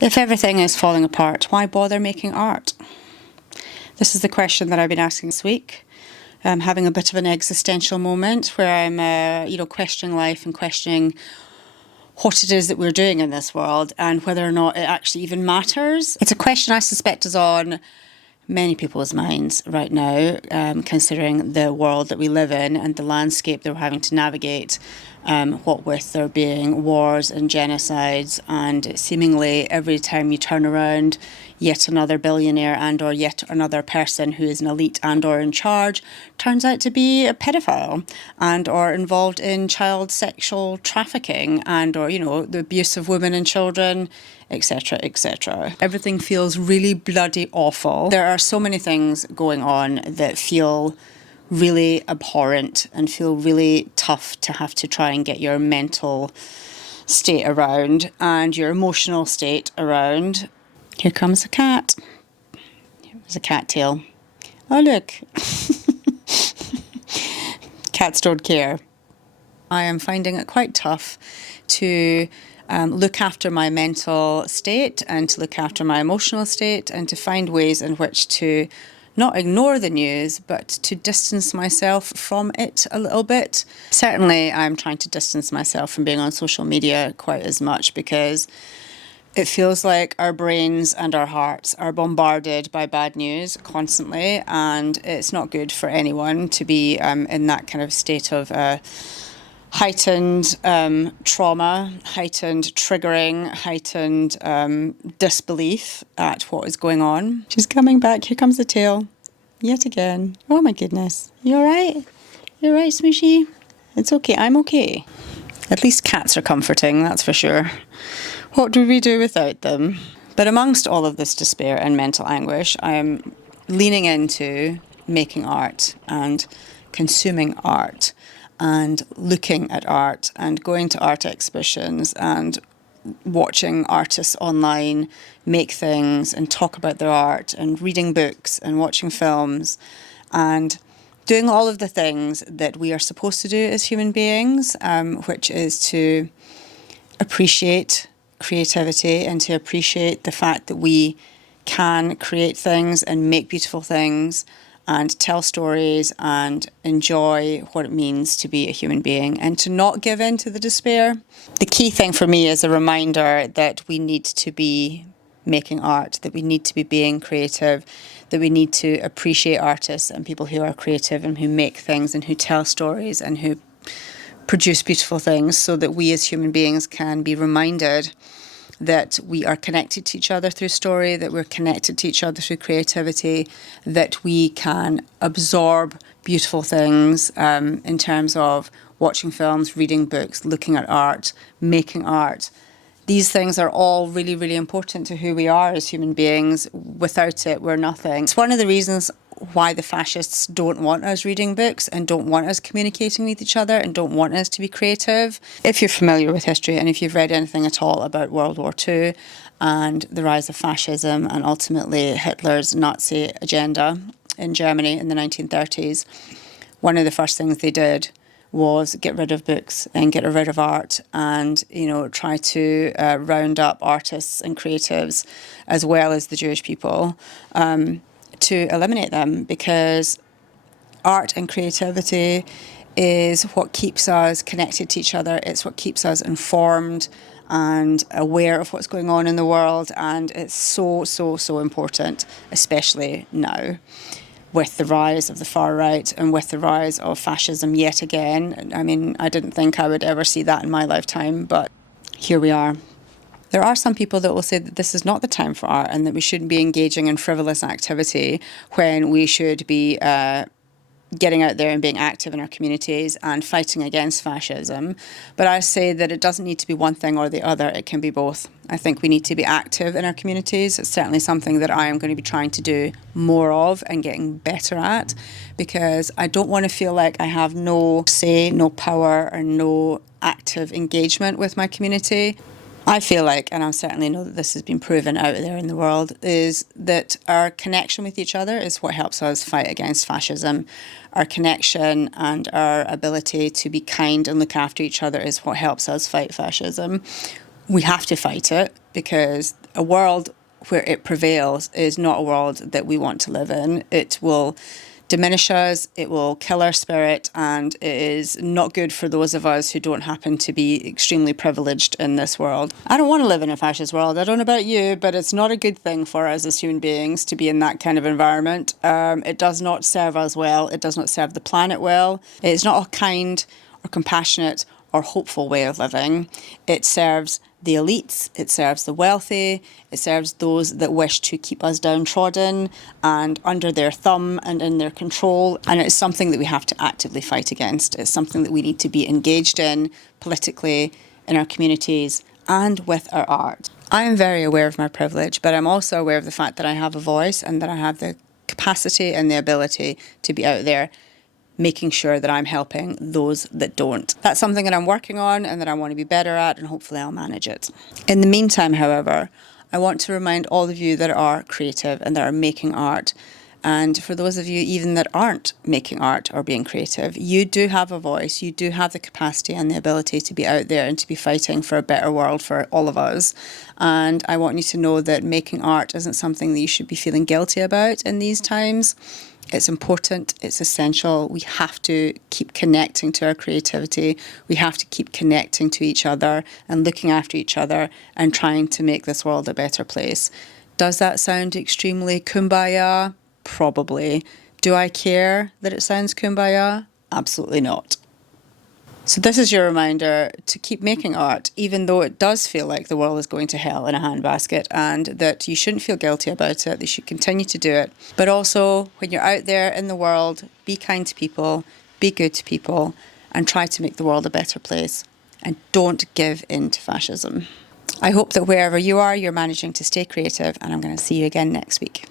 If everything is falling apart, why bother making art? This is the question that I've been asking this week. I'm having a bit of an existential moment where I'm, questioning life and questioning what it is that we're doing in this world and whether or not it actually even matters. It's a question I suspect is on many people's minds right now, considering the world that we live in and the landscape that we're having to navigate, what with there being wars and genocides, and seemingly every time you turn around, yet another billionaire and or yet another person who is an elite and or in charge turns out to be a pedophile and or involved in child sexual trafficking and or, the abuse of women and children, etc., etc. Everything feels really bloody awful. There are so many things going on that feel really abhorrent and feel really tough to have to try and get your mental state around and your emotional state around. Here comes a cat. There's a cat tail. Oh, look. Cats don't care. I am finding it quite tough to look after my mental state and to look after my emotional state and to find ways in which to not ignore the news, but to distance myself from it a little bit. Certainly, I'm trying to distance myself from being on social media quite as much because it feels like our brains and our hearts are bombarded by bad news constantly, and it's not good for anyone to be in that kind of state of heightened trauma, heightened triggering, heightened disbelief at what is going on. She's coming back. Here comes the tail. Yet again. Oh my goodness. You all right? You all right, Smooshy? It's okay. I'm okay. At least cats are comforting, that's for sure. What do we do without them? But amongst all of this despair and mental anguish, I am leaning into making art and consuming art and looking at art and going to art exhibitions and watching artists online make things and talk about their art and reading books and watching films and doing all of the things that we are supposed to do as human beings, which is to appreciate creativity and to appreciate the fact that we can create things and make beautiful things and tell stories and enjoy what it means to be a human being and to not give in to the despair. The key thing for me is a reminder that we need to be making art, that we need to be being creative, that we need to appreciate artists and people who are creative and who make things and who tell stories and who produce beautiful things, so that we as human beings can be reminded that we are connected to each other through story, that we're connected to each other through creativity, that we can absorb beautiful things in terms of watching films, reading books, looking at art, making art. These things are all really, really important to who we are as human beings. Without it, we're nothing. It's one of the reasons why the fascists don't want us reading books and don't want us communicating with each other and don't want us to be creative. If you're familiar with history and if you've read anything at all about World War II and the rise of fascism and ultimately Hitler's Nazi agenda in Germany in the 1930s, one of the first things they did was get rid of books and get rid of art and, try to round up artists and creatives as well as the Jewish people to eliminate them, because art and creativity is what keeps us connected to each other. It's what keeps us informed and aware of what's going on in the world. And it's so, so, so important, especially now, with the rise of the far right and with the rise of fascism yet again. I mean, I didn't think I would ever see that in my lifetime, but here we are. There are some people that will say that this is not the time for art and that we shouldn't be engaging in frivolous activity when we should be getting out there and being active in our communities and fighting against fascism. But I say that it doesn't need to be one thing or the other. It can be both. I think we need to be active in our communities. It's certainly something that I am going to be trying to do more of and getting better at, because I don't want to feel like I have no say, no power, or no active engagement with my community. I feel like, and I certainly know that this has been proven out there in the world, is that our connection with each other is what helps us fight against fascism. Our connection and our ability to be kind and look after each other is what helps us fight fascism. We have to fight it because A world where it prevails is not a world that we want to live in. It will diminish us, it will kill our spirit, and it is not good for those of us who don't happen to be extremely privileged in this world. I don't want to live in a fascist world. I don't know about you, but it's not a good thing for us as human beings to be in that kind of environment. It does not serve us well. It does not serve the planet well. It's not a kind or compassionate or hopeful way of living. It serves the elites, it serves the wealthy, it serves those that wish to keep us downtrodden and under their thumb and in their control. And it's something that we have to actively fight against. It's something that we need to be engaged in politically, in our communities, and with our art. I am very aware of my privilege, but I'm also aware of the fact that I have a voice and that I have the capacity and the ability to be out there making sure that I'm helping those that don't. That's something that I'm working on and that I want to be better at, and hopefully I'll manage it. In the meantime, however, I want to remind all of you that are creative and that are making art, and for those of you even that aren't making art or being creative, you do have a voice, you do have the capacity and the ability to be out there and to be fighting for a better world for all of us. And I want you to know that making art isn't something that you should be feeling guilty about in these times. It's important, it's essential. We have to keep connecting to our creativity. We have to keep connecting to each other and looking after each other and trying to make this world a better place. Does that sound extremely kumbaya? Probably. Do I care that it sounds kumbaya? Absolutely not. So this is your reminder to keep making art, even though it does feel like the world is going to hell in a handbasket, and that you shouldn't feel guilty about it. You should continue to do it. But also, when you're out there in the world, be kind to people, be good to people, and try to make the world a better place. And don't give in to fascism. I hope that wherever you are, you're managing to stay creative, and I'm going to see you again next week.